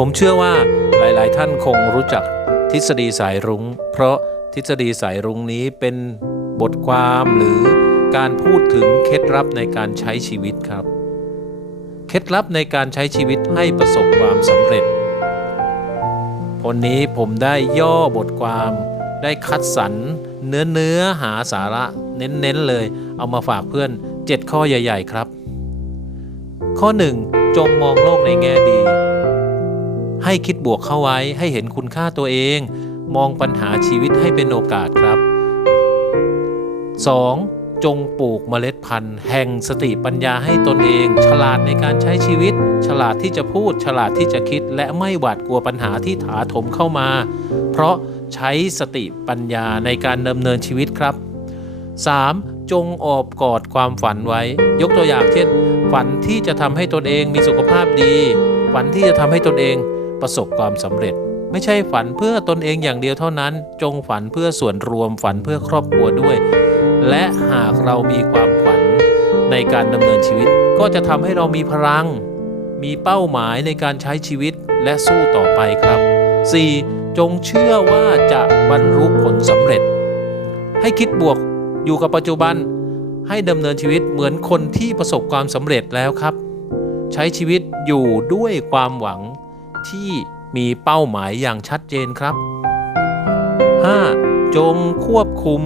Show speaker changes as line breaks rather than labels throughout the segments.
ผมเชื่อว่าหลายๆ ท่านคงรู้จักทฤษฎีสายรุง้ง เพราะทฤษฎีสายรุ้งนี้เป็นบทความหรือการพูดถึงเคล็ดลับในการใช้ชีวิตครับ เคล็ดลับในการใช้ชีวิตให้ประสบความสำเร็จวันนี้ผมได้ย่อบทความได้คัดสรรเนื้อเนื้อหาสาระเน้นๆเลย เอามาฝากเพื่อน 7 ข้อใหญ่ ๆ ครับ ข้อ 1 จงมองโลกในแง่ดี ให้คิดบวกเข้าไว้ให้เห็นคุณค่าตัวเอง มองปัญหาชีวิตให้เป็นโอกาสครับ 2. จงปลูกเมล็ดพันธุ์ แห่งสติปัญญาให้ตนเอง ฉลาดในการใช้ชีวิต ฉลาดที่จะพูด ฉลาดที่จะคิด และไม่หวาดกลัวปัญหาที่ถาโถมเข้ามา เพราะใช้สติปัญญาในการดำเนินชีวิตครับ 3. จงออบกอดความฝันไว้ ยกตัวอย่างเช่น ฝันที่จะทำให้ตนเองมีสุขภาพดี ฝันที่จะทำให้ตนเอง ประสบความสำเร็จ ไม่ใช่ฝันเพื่อตนเองอย่างเดียวเท่านั้น จงฝันเพื่อส่วนรวมฝันเพื่อครอบครัวด้วย และหากเรามีความฝันในการดำเนินชีวิต ก็จะทำให้เรามีพลัง มีเป้าหมายในการใช้ชีวิตและสู้ต่อไปครับ 4. จงเชื่อว่าจะบรรลุผลสำเร็จ ให้คิดบวกอยู่กับปัจจุบันให้ดำเนินชีวิตเหมือนคนที่ประสบความสำเร็จแล้วครับ ใช้ชีวิตอยู่ด้วยความหวัง ที่มีเป้าหมายอย่างชัดเจนครับ 5. จงควบคุม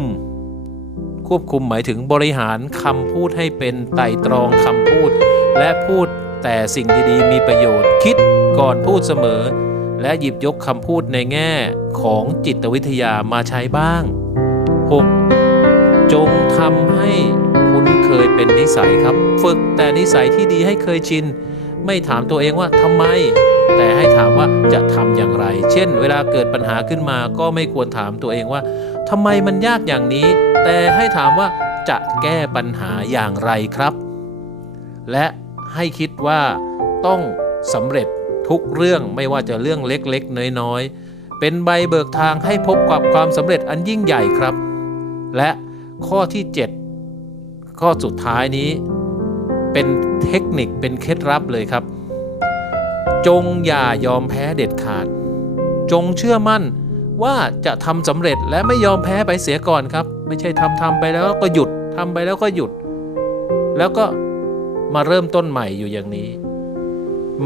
ควบคุมหมายถึงบริหารคำพูดให้เป็นไต่ตรองคำพูด และพูดแต่สิ่งดีๆ มีประโยชน์คิดก่อนพูดเสมอ และหยิบยกคำพูดในแง่ของจิตวิทยามาใช้บ้าง 6. จงทำให้คุ้นเคยเป็นนิสัยครับ ฝึกแต่นิสัยที่ดีให้เคยชิน ไม่ถามตัวเองว่าทำไม แต่ให้ถามว่าจะทำอย่างไร เช่น เวลาเกิดปัญหาขึ้นมาก็ไม่ควรถามตัวเองว่าทำไมมันยากอย่างนี้ แต่ให้ถามว่าจะแก้ปัญหาอย่างไรครับ และให้คิดว่าต้องสำเร็จทุกเรื่องไม่ว่าจะเรื่องเล็กๆ น้อยๆ เป็นใบเบิกทางให้พบกับความสำเร็จอันยิ่งใหญ่ครับ และข้อที่ 7 ข้อสุดท้ายนี้ เป็นเทคนิคเป็นเคล็ดลับเลยครับ จงอย่ายอมแพ้เด็ดขาด จงเชื่อมั่นว่าจะทำสำเร็จและไม่ยอมแพ้ไปเสียก่อนครับ ไม่ใช่ทำทำไปแล้วก็หยุดทำไปแล้วก็หยุด แล้วก็มาเริ่มต้นใหม่อยู่อย่างนี้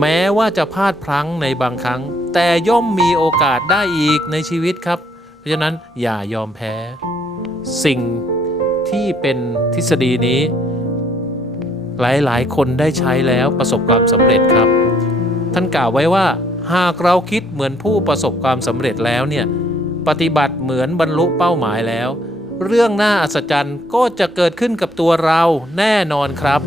แม้ว่าจะพลาดพลั้งในบางครั้ง แต่ย่อมมีโอกาสได้อีกในชีวิตครับ เพราะฉะนั้นอย่ายอมแพ้ สิ่งที่เป็นทฤษฎีนี้ หลายๆ คนได้ใช้แล้วประสบความสำเร็จครับ ท่านกล่าวไว้ว่า หากเราคิดเหมือนผู้ประสบความสำเร็จแล้วเนี่ยปฏิบัติเหมือนบรรลุเป้าหมายแล้ว เรื่องน่าอัศจรรย์ก็จะเกิดขึ้นกับตัวเราแน่นอนครับ